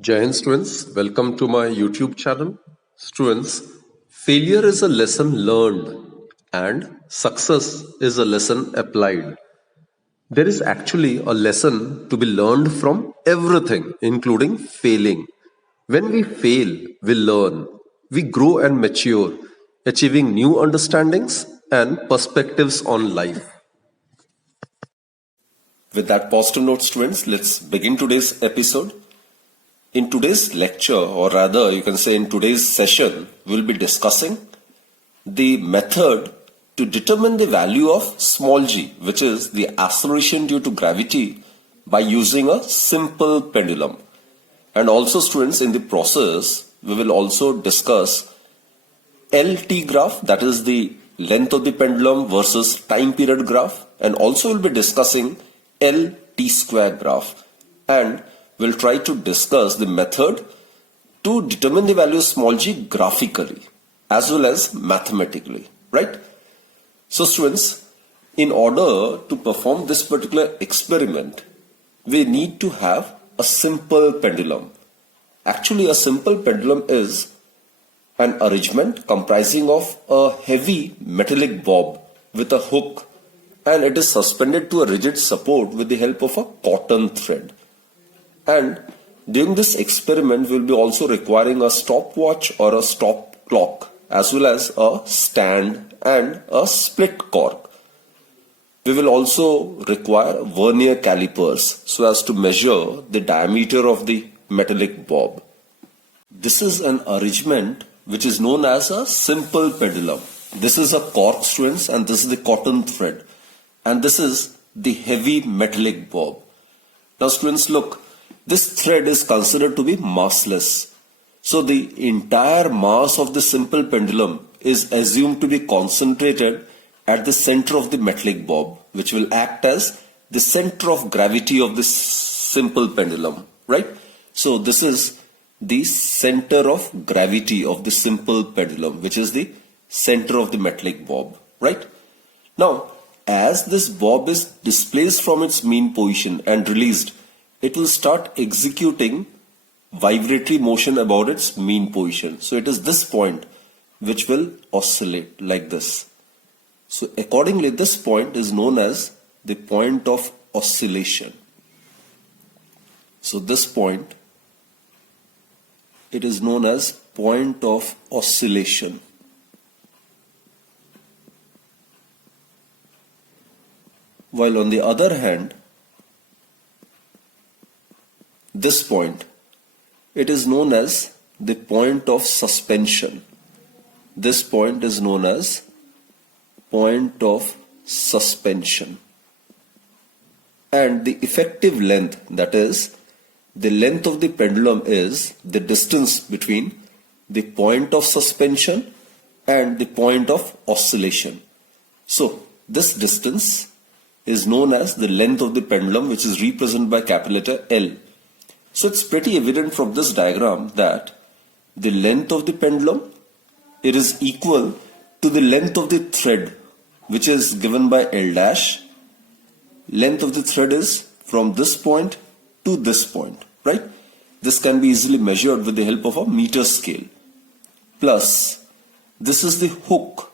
Jai Hind students, welcome to my YouTube channel. Students, failure is a lesson learned and success is a lesson applied. There is actually a lesson to be learned from everything, including failing. When we fail, we learn, we grow and mature, achieving new understandings and perspectives on life. With that positive note, students, let's begin today's episode. In today's lecture, or rather you can say in today's session, we'll be discussing the method to determine the value of small g, which is the acceleration due to gravity, by using a simple pendulum. And also students, in the process, we will also discuss LT graph, that is the length of the pendulum versus time period graph, and also we'll be discussing LT square graph, and we'll try to discuss the method to determine the value of small g graphically as well as mathematically, right? So students, in order to perform this particular experiment, we need to have a simple pendulum. Actually, a simple pendulum is an arrangement comprising of a heavy metallic bob with a hook, and it is suspended to a rigid support with the help of a cotton thread. And during this experiment, we'll be also requiring a stopwatch or a stop clock, as well as a stand and a split cork. We will also require vernier calipers so as to measure the diameter of the metallic bob. This is an arrangement which is known as a simple pendulum. This is a cork, students, and this is the cotton thread, and this is the heavy metallic bob. Now students, look, this thread is considered to be massless. So the entire mass of the simple pendulum is assumed to be concentrated at the center of the metallic bob, which will act as the center of gravity of this simple pendulum, right? So this is the center of gravity of the simple pendulum, which is the center of the metallic bob, right? Now, as this bob is displaced from its mean position and released, it will start executing vibratory motion about its mean position. So it is this point which will oscillate like this. So accordingly, this point is known as the point of oscillation. So this point, it is known as point of oscillation. While on the other hand, this point, it is known as the point of suspension. This point is known as point of suspension. And the effective length, that is, the length of the pendulum, is the distance between the point of suspension and the point of oscillation. So this distance is known as the length of the pendulum, which is represented by capital letter L. So it's pretty evident from this diagram that the length of the pendulum, it is equal to the length of the thread, which is given by L dash. Length of the thread is from this point to this point, right? This can be easily measured with the help of a meter scale. Plus, this is the hook,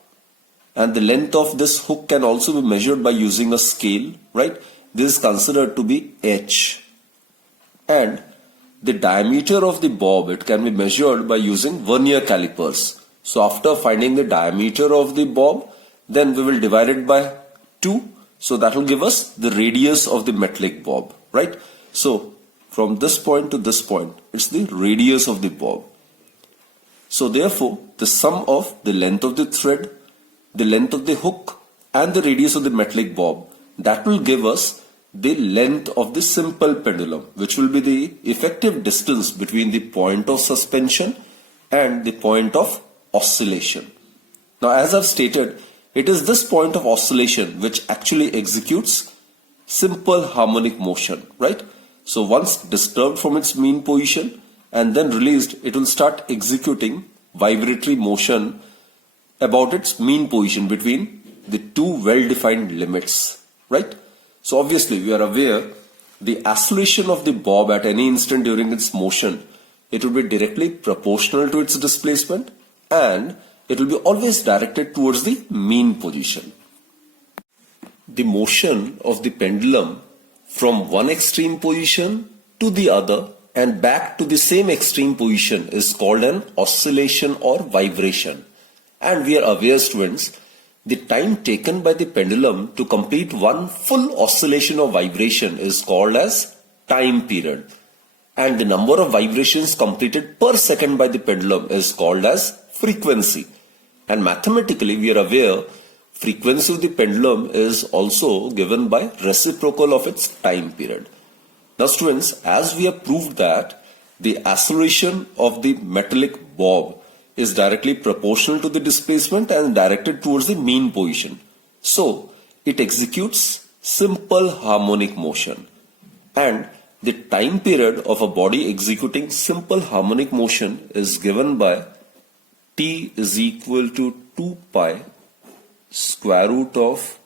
and the length of this hook can also be measured by using a scale, right? This is considered to be H. And the diameter of the bob, it can be measured by using vernier calipers. So after finding the diameter of the bob, then we will divide it by 2. So that will give us the radius of the metallic bob, right? So from this point to this point, it's the radius of the bob. So therefore, the sum of the length of the thread, the length of the hook, and the radius of the metallic bob, that will give us the length of the simple pendulum, which will be the effective distance between the point of suspension and the point of oscillation. Now, as I've stated, it is this point of oscillation which actually executes simple harmonic motion, right? So once disturbed from its mean position and then released, it will start executing vibratory motion about its mean position between the two well-defined limits, right? So obviously we are aware the acceleration of the bob at any instant during its motion it will be directly proportional to its displacement and it will be always directed towards the mean position. The motion of the pendulum from one extreme position to the other and back to the same extreme position is called an oscillation or vibration. And we are aware, students, the time taken by the pendulum to complete one full oscillation or vibration is called as time period. And the number of vibrations completed per second by the pendulum is called as frequency. And mathematically, we are aware frequency of the pendulum is also given by reciprocal of its time period. Now students, as we have proved that the acceleration of the metallic bob is directly proportional to the displacement and directed towards the mean position. So it executes simple harmonic motion. And the time period of a body executing simple harmonic motion is given by t is equal to 2 pi square root of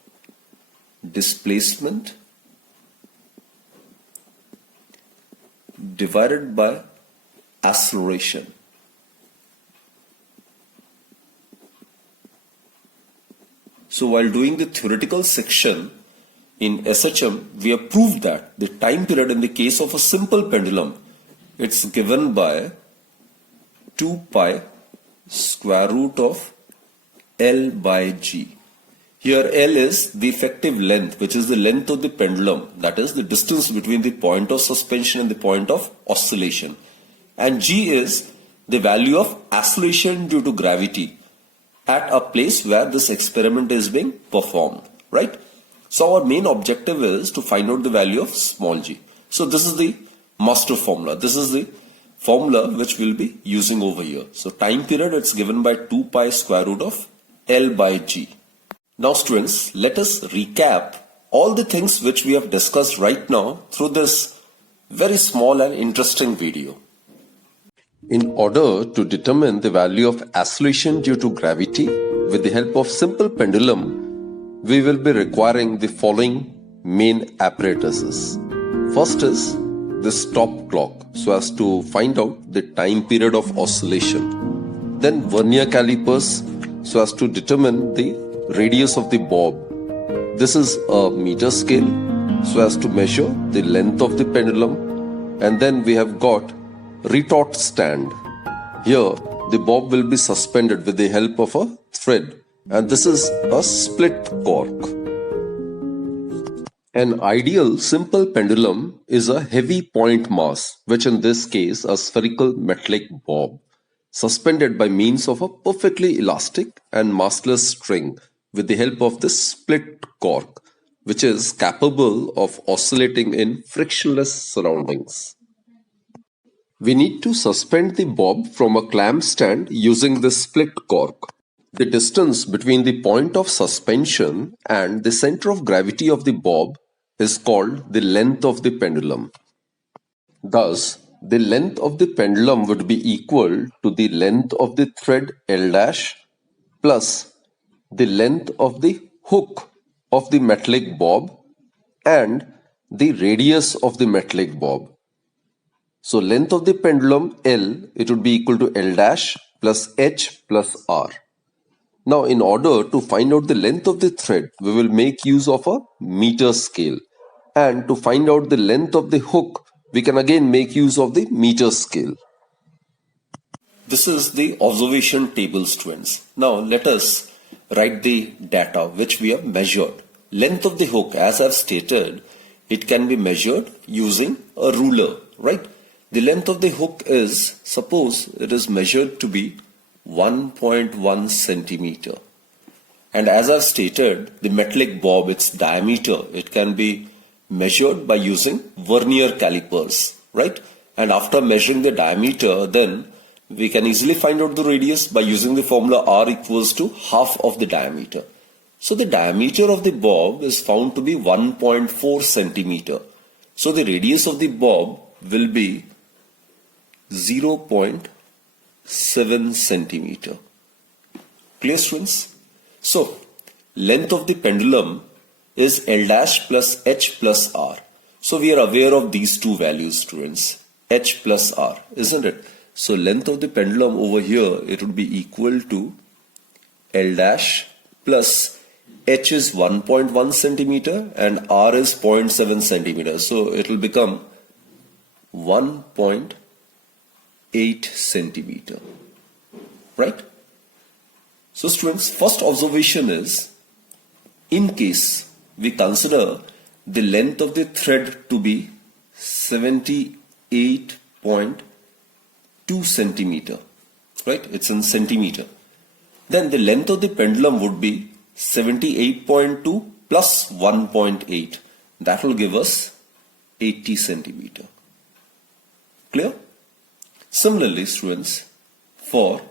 displacement divided by acceleration. So while doing the theoretical section in SHM, we have proved that the time period in the case of a simple pendulum, it's given by 2 pi square root of L by G. Here L is the effective length, which is the length of the pendulum, that is the distance between the point of suspension and the point of oscillation. And G is the value of acceleration due to gravity at a place where this experiment is being performed, right? So our main objective is to find out the value of small g. So this is the master formula. This is the formula which we'll be using over here. So time period, it's given by 2 pi square root of L by G. Now students, let us recap all the things which we have discussed right now through this very small and interesting video. In order to determine the value of acceleration due to gravity with the help of simple pendulum, we will be requiring the following main apparatuses. First is the stop clock, so as to find out the time period of oscillation. Then vernier calipers, so as to determine the radius of the bob. This is a meter scale, so as to measure the length of the pendulum. And then we have got retort stand. Here the bob will be suspended with the help of a thread, and this is a split cork. An ideal simple pendulum is a heavy point mass, which in this case a spherical metallic bob, suspended by means of a perfectly elastic and massless string with the help of this split cork, which is capable of oscillating in frictionless surroundings. We need to suspend the bob from a clamp stand using the split cork. The distance between the point of suspension and the center of gravity of the bob is called the length of the pendulum. Thus, the length of the pendulum would be equal to the length of the thread L' plus the length of the hook of the metallic bob and the radius of the metallic bob. So length of the pendulum L, it would be equal to L' plus H plus R. Now in order to find out the length of the thread, we will make use of a meter scale. And to find out the length of the hook, we can again make use of the meter scale. This is the observation table, students. Now let us write the data which we have measured. Length of the hook, as I've stated, it can be measured using a ruler, right? The length of the hook is, suppose it is measured to be 1.1 centimeter. And as I've stated, the metallic bob, its diameter, it can be measured by using vernier calipers, right? And after measuring the diameter, then we can easily find out the radius by using the formula R equals to half of the diameter. So the diameter of the bob is found to be 1.4 centimeter. So the radius of the bob will be 0.7 centimeter. Clear, students? So length of the pendulum is L' plus H plus R. So we are aware of these two values, students, H plus R, isn't it? So length of the pendulum over here, it would be equal to L dash plus H is 1.1 centimeter and R is 0.7 centimeter. So it will become 1.8 centimeter, right? So students, first observation is, in case we consider the length of the thread to be 78.2 centimeter, right? It's in centimeter. Then the length of the pendulum would be 78.2 plus 1.8. That will give us 80 centimeter. Clear? Similarly, students, for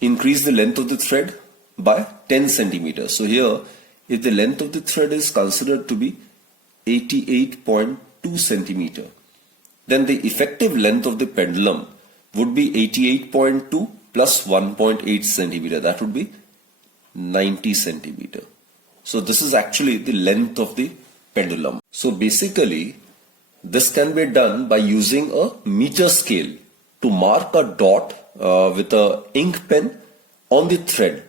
increase the length of the thread by 10 centimeters. So here, if the length of the thread is considered to be 88.2 centimeter, then the effective length of the pendulum would be 88.2 plus 1.8 centimeter. That would be 90 centimeter. So this is actually the length of the pendulum. So basically, this can be done by using a meter scale to mark a dot with a ink pen on the thread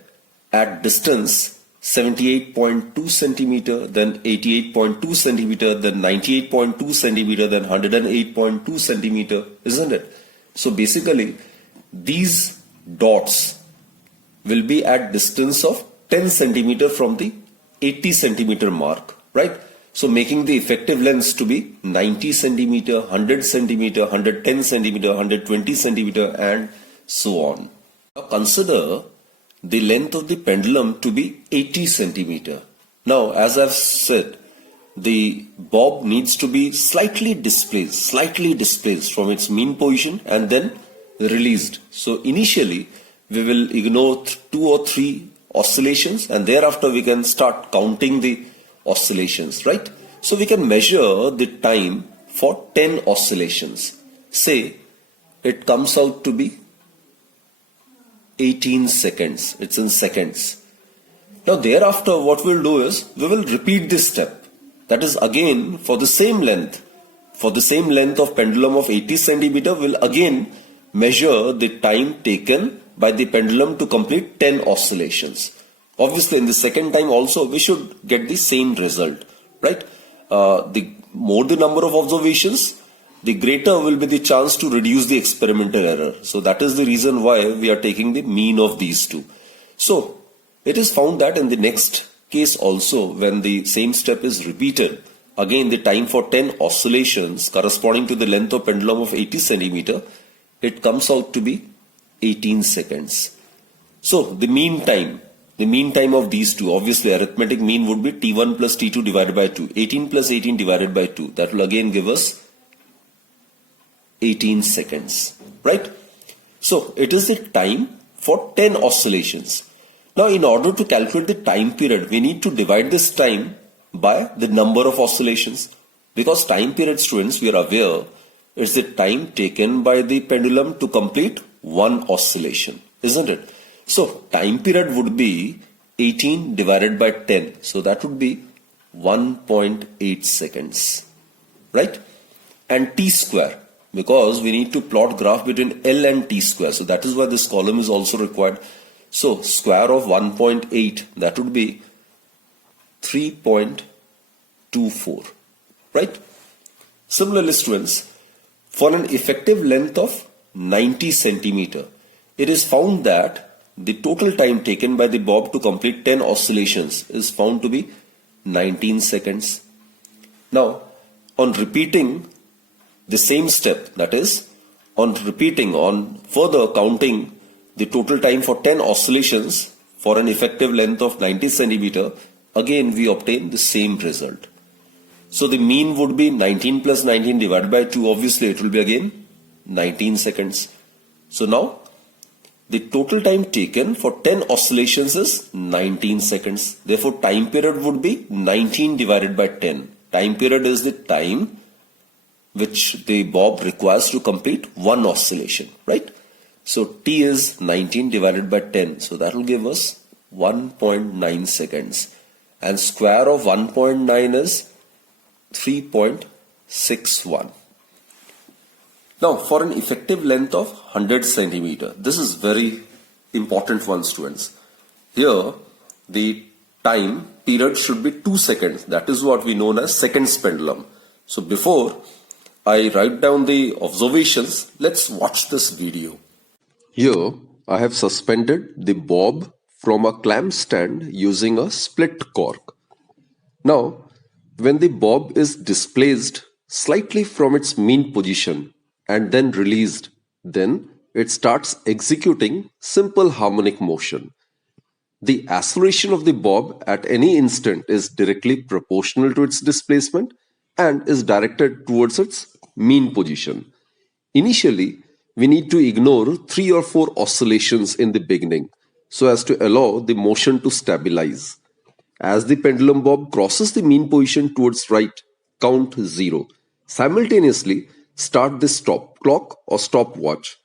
at distance 78.2 centimeter, then 88.2 centimeter, then 98.2 centimeter, then 108.2 centimeter, isn't it? So basically, these dots will be at distance of 10 centimeter from the 80 centimeter mark, right? So making the effective lengths to be 90 centimeter, 100 centimeter, 110 centimeter, 120 centimeter, and so on. Now consider the length of the pendulum to be 80 centimeter. Now, as I've said, the bob needs to be slightly displaced from its mean position and then released. So initially, we will ignore 2 or 3 oscillations, and thereafter we can start counting the oscillations, right? So we can measure the time for 10 oscillations. Say it comes out to be 18 seconds. It's in seconds. Now thereafter what we'll do is we will repeat this step. That is again for the same length. For the same length of pendulum of 80 centimeter, we'll again measure the time taken by the pendulum to complete 10 oscillations. Obviously in the second time also we should get the same result, right? The more the number of observations, the greater will be the chance to reduce the experimental error. So that is the reason why we are taking the mean of these two. So it is found that in the next case also, when the same step is repeated, again the time for 10 oscillations corresponding to the length of pendulum of 80 centimeter, it comes out to be 18 seconds. So the mean time of these two, obviously arithmetic mean would be T1 plus T2 divided by 2. 18 plus 18 divided by 2. That will again give us 18 seconds, right? So it is the time for 10 oscillations. Now in order to calculate the time period, we need to divide this time by the number of oscillations, because time period, students, we are aware, is the time taken by the pendulum to complete one oscillation, isn't it? So time period would be 18 divided by 10. So that would be 1.8 seconds, right? And T square, because we need to plot graph between L and T square. So that is why this column is also required. So square of 1.8, that would be 3.24, right? Similarly, students, for an effective length of 90 centimeter, it is found that the total time taken by the bob to complete 10 oscillations is found to be 19 seconds. Now, on repeating the same step, that is, on further counting the total time for 10 oscillations for an effective length of 90 centimeter, again we obtain the same result. So the mean would be 19 plus 19 divided by 2. Obviously, it will be again 19 seconds. So now, the total time taken for 10 oscillations is 19 seconds. Therefore, time period would be 19 divided by 10. Time period is the time which the bob requires to complete one oscillation, right? So T is 19 divided by 10. So that will give us 1.9 seconds. And square of 1.9 is 3.61. Now, for an effective length of 100 centimeter, this is very important one, students. Here, the time period should be 2 seconds. That is what we know as seconds pendulum. So before I write down the observations, let's watch this video. Here, I have suspended the bob from a clamp stand using a split cork. Now, when the bob is displaced slightly from its mean position and then released, then it starts executing simple harmonic motion. The acceleration of the bob at any instant is directly proportional to its displacement and is directed towards its mean position. Initially, we need to ignore 3 or 4 oscillations in the beginning so as to allow the motion to stabilize. As the pendulum bob crosses the mean position towards right, count 0. Simultaneously, start the stop clock or stopwatch.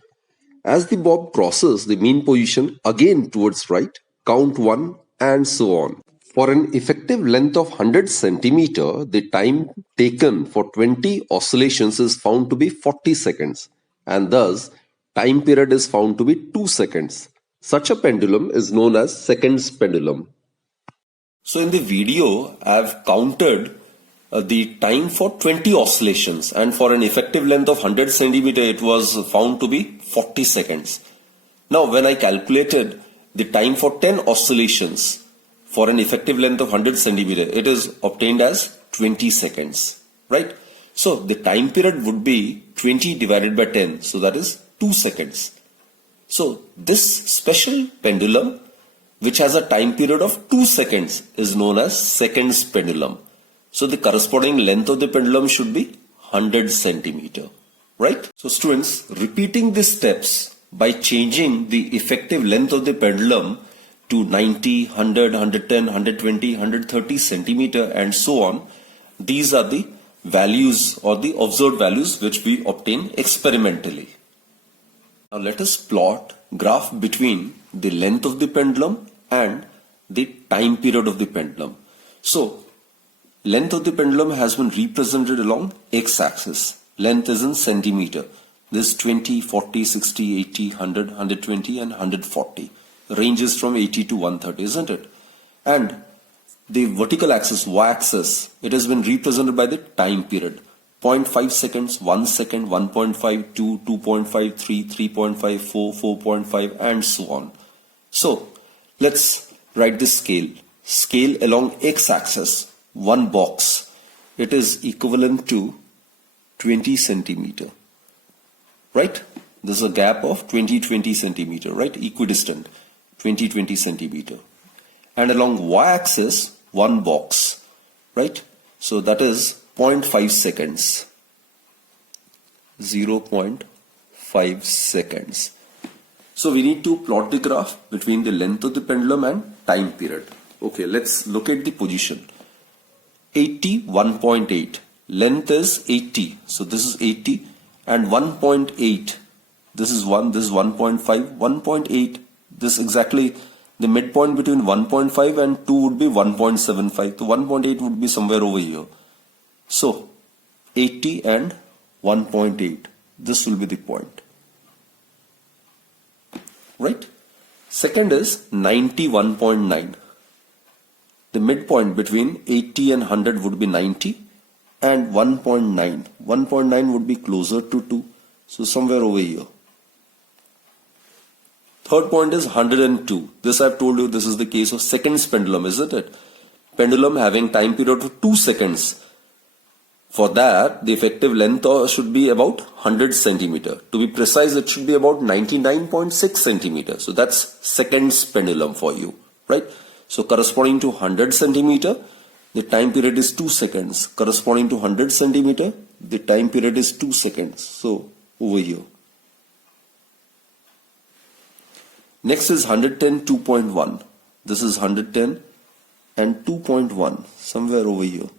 As the bob crosses the mean position again towards right, count 1 and so on. For an effective length of 100 centimeter, the time taken for 20 oscillations is found to be 40 seconds, and thus time period is found to be 2 seconds. Such a pendulum is known as seconds pendulum. So in the video, I have counted the time for 20 oscillations, and for an effective length of 100 centimeter, it was found to be 40 seconds. Now, when I calculated the time for 10 oscillations for an effective length of 100 centimeter, it is obtained as 20 seconds, right? So the time period would be 20 divided by 10, so that is 2 seconds. So this special pendulum, which has a time period of 2 seconds, is known as seconds pendulum. So the corresponding length of the pendulum should be 100 centimeter, right? So students, repeating these steps by changing the effective length of the pendulum to 90, 100, 110, 120, 130 centimeter and so on, these are the values or the observed values which we obtain experimentally. Now let us plot graph between the length of the pendulum and the time period of the pendulum. So length of the pendulum has been represented along x-axis. Length is in centimeter. This 20, 40, 60, 80, 100, 120 and 140. Ranges from 80 to 130, isn't it? And the vertical axis, y-axis, it has been represented by the time period. 0.5 seconds, 1 second, 1.5, 2, 2.5, 3, 3.5, 4, 4.5 and so on. So let's write the scale. Scale along x-axis, one box. It is equivalent to 20 centimeter. Right? This is a gap of 20 centimeter, right? Equidistant, 20 centimeter. And along y-axis, one box, right? So that is 0.5 seconds. 0.5 seconds. So we need to plot the graph between the length of the pendulum and time period. Okay, let's look at the position. 80, 1.8. Length is 80. So this is 80. And 1.8, this is 1, this is 1.5, 1.8, this exactly the midpoint between 1.5 and 2 would be 1.75, so 1.8 would be somewhere over here. So 80 and 1.8, this will be the point, right? Second is 91.9, the midpoint between 80 and 100 would be 90. And 1.9. 1.9 would be closer to 2. So somewhere over here. Third point is 102. This I've told you, this is the case of seconds pendulum, isn't it? Pendulum having time period of 2 seconds. For that, the effective length should be about 100 centimeter. To be precise, it should be about 99.6 centimeter. So that's seconds pendulum for you, right? So corresponding to 100 centimeter, the time period is 2 seconds. Corresponding to 100 centimeter, the time period is 2 seconds. So over here. Next is 110, 2.1. This is 110 and 2.1, somewhere over here.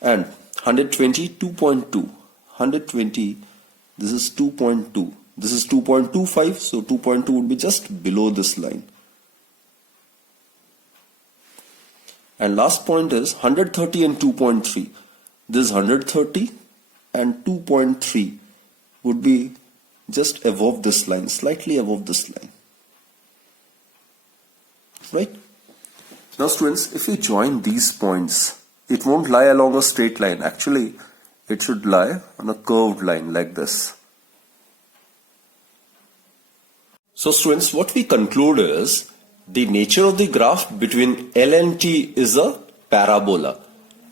And 120, 2.2. 120, this is 2.2. This is 2.25, so 2.2 would be just below this line. And last point is 130 and 2.3. This is 130 and 2.3 would be just above this line, slightly above this line. Right? Now students, if you join these points, it won't lie along a straight line. Actually, it should lie on a curved line like this. So students, what we conclude is the nature of the graph between L and T is a parabola.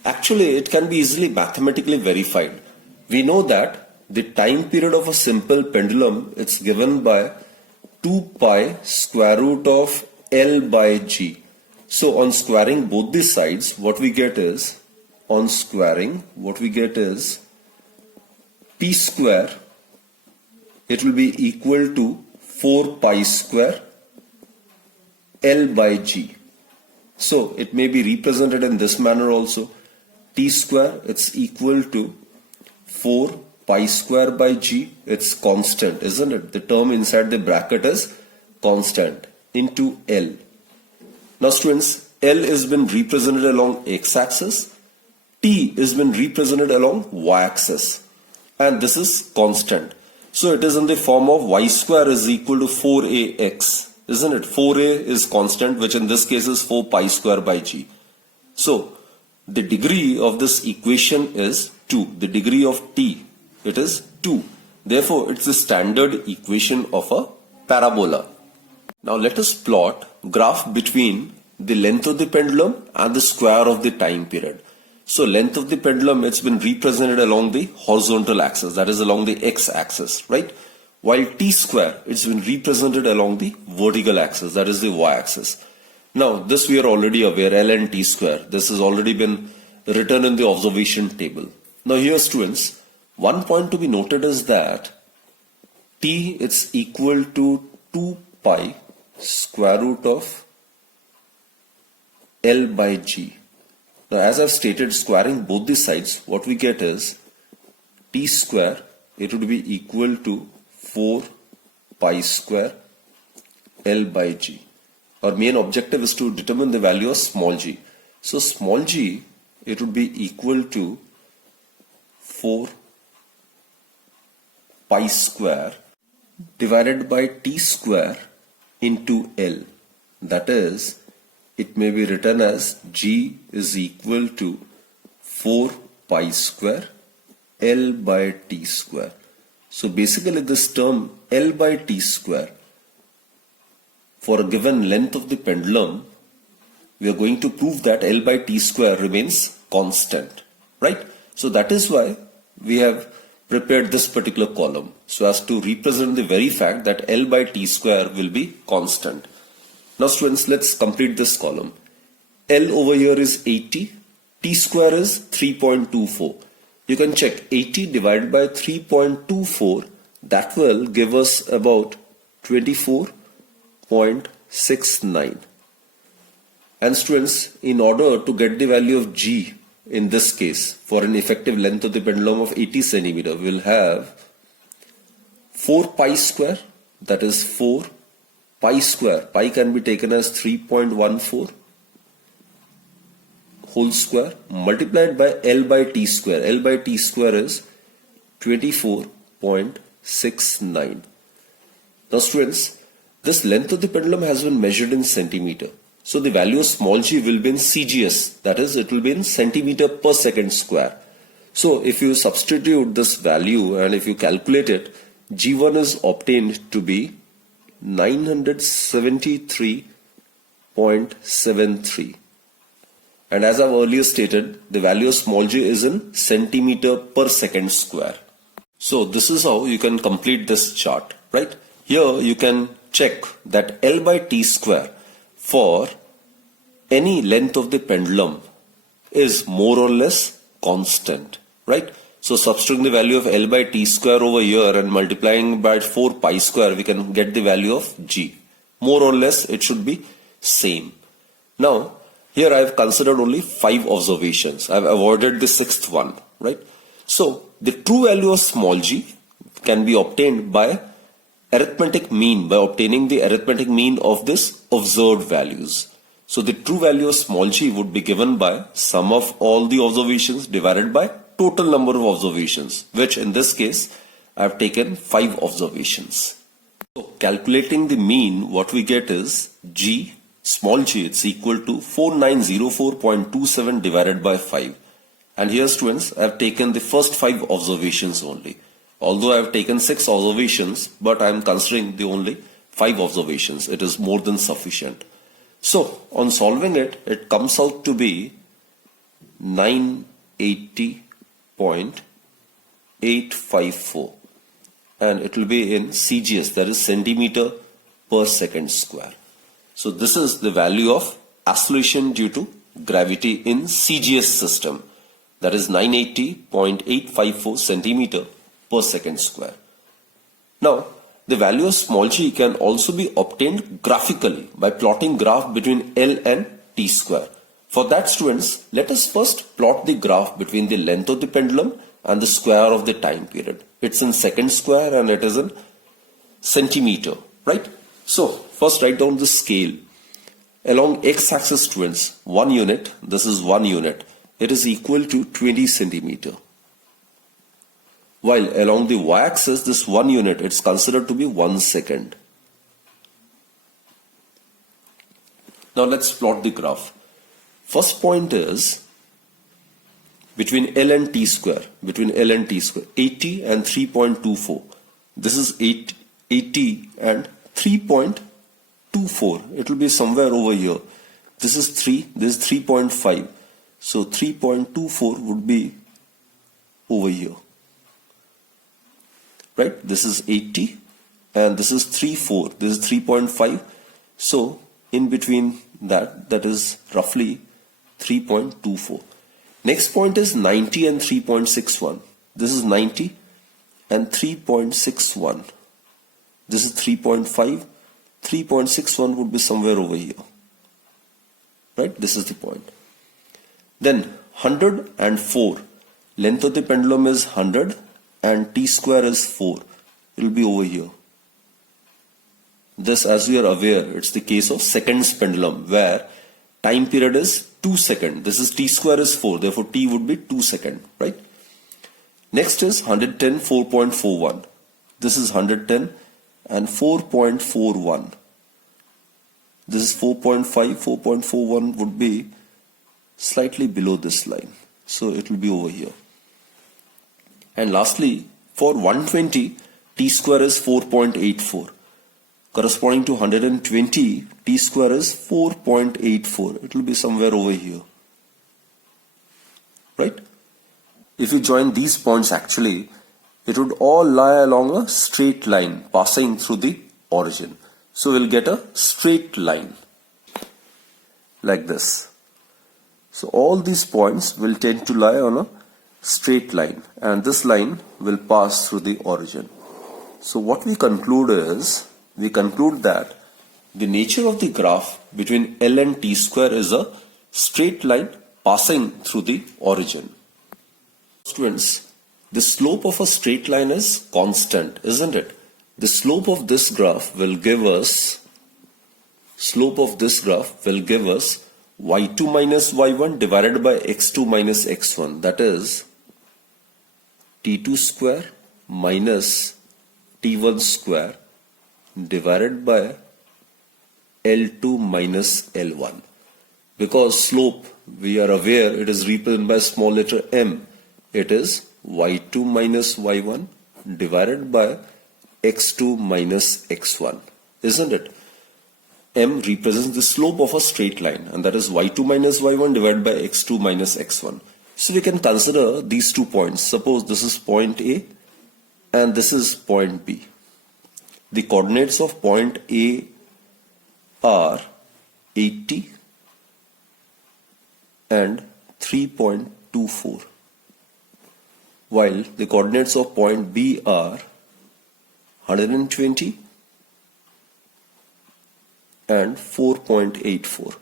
Actually, it can be easily mathematically verified. We know that the time period of a simple pendulum is given by 2 pi square root of L by G. So on squaring both the sides, what we get is P square, it will be equal to 4 pi square L by G. So it may be represented in this manner also. T square, it's equal to 4 pi square by G. It's constant, isn't it? The term inside the bracket is constant into L. Now students, L has been represented along x-axis. T has been represented along y-axis. And this is constant. So it is in the form of y square is equal to 4ax. Isn't it? 4a is constant, which in this case is 4 pi square by G. So the degree of this equation is 2. The degree of T, it is 2. Therefore, it's the standard equation of a parabola. Now let us plot graph between the length of the pendulum and the square of the time period. So length of the pendulum, it's been represented along the horizontal axis, that is along the x-axis, right? While T square, it's been represented along the vertical axis, that is the y-axis. Now this we are already aware, L and T square. This has already been written in the observation table. Now here students, one point to be noted is that T is equal to 2 pi square root of L by G. Now as I've stated, squaring both the sides, what we get is T square, it would be equal to 4 pi square L by G. Our main objective is to determine the value of small g. So small g, it would be equal to 4 pi square divided by T square into L. That is, it may be written as G is equal to 4 pi square L by T square. So basically this term L by T square, for a given length of the pendulum, we are going to prove that L by T square remains constant, right? So that is why we have prepared this particular column, so as to represent the very fact that L by T square will be constant. Now students, let's complete this column. L over here is 80, T square is 3.24. You can check 80 divided by 3.24, that will give us about 24.69. And students, in order to get the value of G in this case for an effective length of the pendulum of 80 centimeter, we will have 4 pi square, that is 4 pi square. Pi can be taken as 3.14 whole square multiplied by L by T square. L by T square is 24.69. Now students, this length of the pendulum has been measured in centimeter. So the value of small g will be in CGS, that is, it will be in centimeter per second square. So if you substitute this value and if you calculate it, G1 is obtained to be 973.73. And as I've earlier stated, the value of small g is in centimeter per second square. So this is how you can complete this chart, right? Here you can check that L by T square for any length of the pendulum is more or less constant, right? So substituting the value of L by T square over here and multiplying by 4 pi square, we can get the value of G. More or less it should be same. Now here I have considered only 5 observations. I have avoided the 6th one, right? So the true value of small g can be obtained by arithmetic mean, by obtaining the arithmetic mean of this observed values. So the true value of small g would be given by sum of all the observations divided by total number of observations, which in this case I have taken 5 observations. So calculating the mean, what we get is g, small g, it's equal to 4904.27 divided by 5. And here students, I have taken the first 5 observations only. Although I have taken 6 observations, but I am considering the only 5 observations. It is more than sufficient. So on solving it, it comes out to be 980.854. And it will be in CGS, that is centimeter per second square. So this is the value of acceleration due to gravity in CGS system. That is 980.854 centimeter per second square. Now, the value of small g can also be obtained graphically by plotting graph between L and T square. For that, students, let us first plot the graph between the length of the pendulum and the square of the time period. It's in second square and it is in centimeter, right? So, first write down the scale. Along x-axis, students, 1 unit, this is 1 unit, it is equal to 20 centimeter. While along the y-axis, this 1 unit, it's considered to be 1 second. Now let's plot the graph. First point is between L and T square, 80 and 3.24. This is 80 and 3.24. It will be somewhere over here. This is 3, this is 3.5. So 3.24 would be over here. Right? This is 80 and this is 3.4. This is 3.5. So in between that is roughly 3.24. Next point is 90 and 3.61. This is 90 and 3.61. This is 3.5. 3.61 would be somewhere over here. Right? This is the point. Then 104. Length of the pendulum is 100 and T square is 4. It will be over here. This, as we are aware, it's the case of seconds pendulum where time period is 2 seconds. This is T square is 4. Therefore, T would be 2 seconds, right? Next is 110, 4.41. This is 110 and 4.41. This is 4.5, 4.41 would be slightly below this line. So it will be over here. And lastly, for 120, T square is 4.84. Corresponding to 120, T square is 4.84. It will be somewhere over here. Right? If you join these points, actually, it would all lie along a straight line passing through the origin. So we'll get a straight line like this. So all these points will tend to lie on a straight line and this line will pass through the origin. So what we conclude is, we conclude that the nature of the graph between L and T square is a straight line passing through the origin. Students, the slope of a straight line is constant, isn't it? The slope of this graph will give us y2 minus y1 divided by x2 minus x1. That is t2 square minus t1 square divided by L2 minus L1. Because slope, we are aware, it is represented by small letter m. It is y2 minus y1 divided by x2 minus x1. Isn't it? M represents the slope of a straight line and that is y2 minus y1 divided by x2 minus x1. So we can consider these 2 points. Suppose this is point A and this is point B. The coordinates of point A are 80 and 3.24, while the coordinates of point B are 120 and 4.84.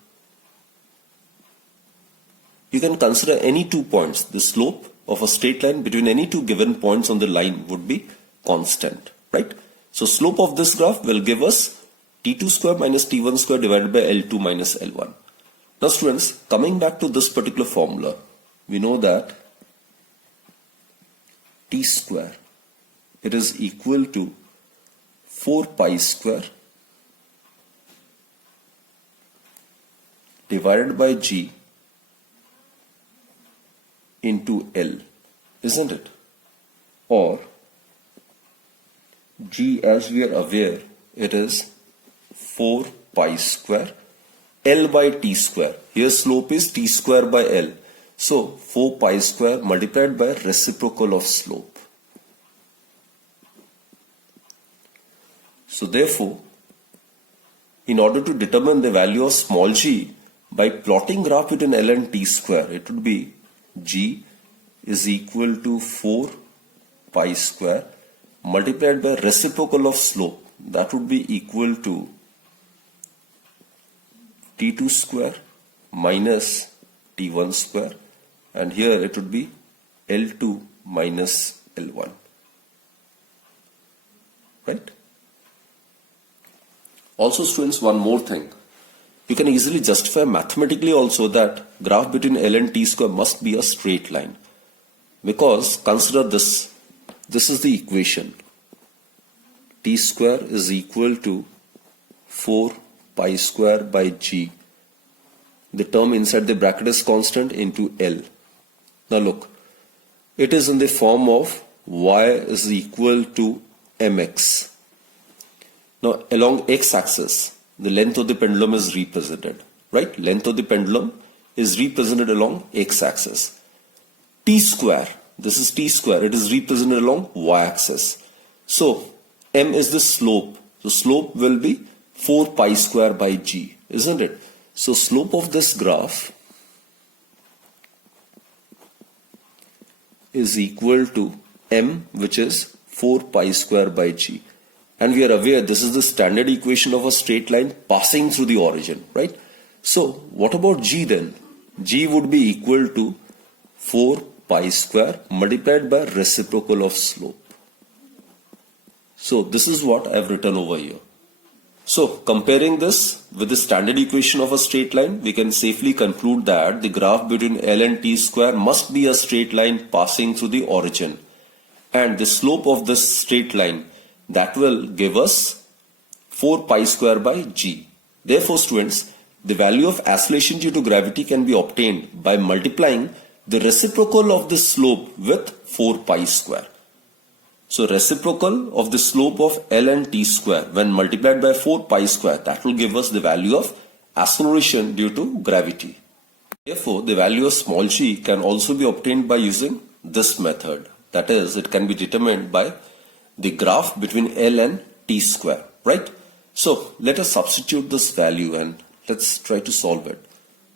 You can consider any 2 points. The slope of a straight line between any 2 given points on the line would be constant, right? So slope of this graph will give us t2 square minus t1 square divided by L2 minus L1. Now students, coming back to this particular formula, we know that t square, it is equal to 4 pi square divided by g into L, isn't it? Or g, as we are aware, it is 4 pi square L by t square. Here slope is t square by L. So 4 pi square multiplied by reciprocal of slope. So therefore, in order to determine the value of small g, by plotting graph between L and t square, it would be g is equal to 4 pi square multiplied by reciprocal of slope. That would be equal to t2 square minus t1 square, and here it would be L2 minus L1, right? Also students, one more thing. You can easily justify mathematically also that graph between L and t square must be a straight line. Because consider this. This is the equation. T square is equal to 4 pi square by g. The term inside the bracket is constant into L. Now look, it is in the form of y is equal to mx. Now along x-axis, the length of the pendulum is represented, right? Length of the pendulum is represented along x-axis. T square, this is t square, it is represented along y-axis. So m is the slope. So slope will be 4 pi square by g, isn't it? So slope of this graph is equal to m, which is 4 pi square by g. And we are aware this is the standard equation of a straight line passing through the origin, right? So what about g then? G would be equal to 4 pi square multiplied by reciprocal of slope. So this is what I have written over here. So comparing this with the standard equation of a straight line, we can safely conclude that the graph between L and t square must be a straight line passing through the origin. And the slope of this straight line, that will give us 4 pi square by g. Therefore students, the value of acceleration due to gravity can be obtained by multiplying the reciprocal of the slope with 4 pi square. So reciprocal of the slope of L and t square when multiplied by 4 pi square, that will give us the value of acceleration due to gravity. Therefore, the value of small g can also be obtained by using this method. That is, it can be determined by the graph between L and t square, right? So let us substitute this value and let's try to solve it.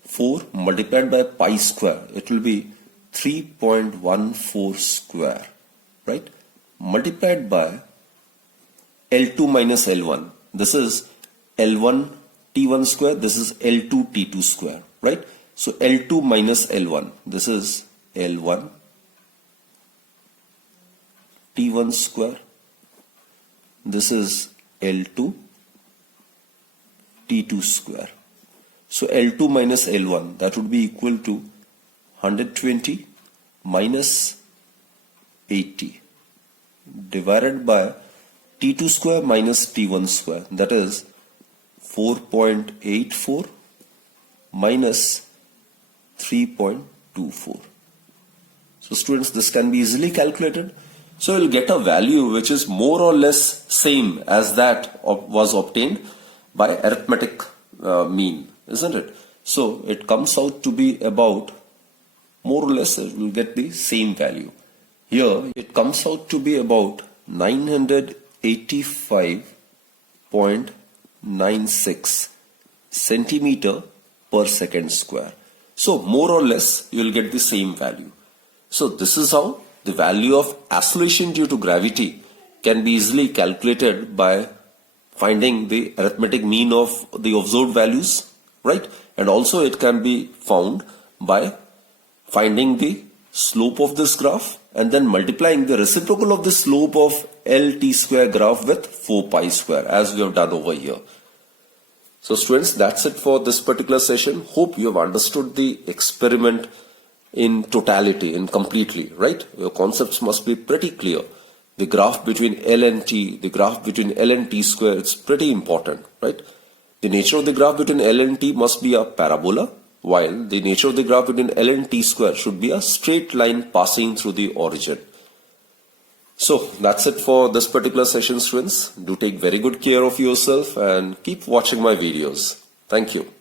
4 multiplied by pi square, it will be 3.14 square, right? Multiplied by L2 minus L1. This is L1 T1 square. This is L2 T2 square, right? So L2 minus L1. This is L1 T1 square. This is L2 T2 square. So L2 minus L1, that would be equal to 120 minus 80 divided by T2 square minus T1 square, that is 4.84 minus 3.24. So students, this can be easily calculated. So you'll get a value which is more or less same as that was obtained by arithmetic mean, isn't it? So it comes out to be about more or less we'll get the same value. Here it comes out to be about 985.96 centimeter per second square. So more or less you will get the same value. So this is how the value of acceleration due to gravity can be easily calculated by finding the arithmetic mean of the observed values, right? And also it can be found by finding the slope of this graph and then multiplying the reciprocal of the slope of LT square graph with 4 pi square as we have done over here. So students, that's it for this particular session. Hope you have understood the experiment in totality, in completely, right? Your concepts must be pretty clear. The graph between L and T, the graph between L and T square, it's pretty important, right? The nature of the graph between L and T must be a parabola, while the nature of the graph between L and T square should be a straight line passing through the origin. So that's it for this particular session, students. Do take very good care of yourself and keep watching my videos. Thank you.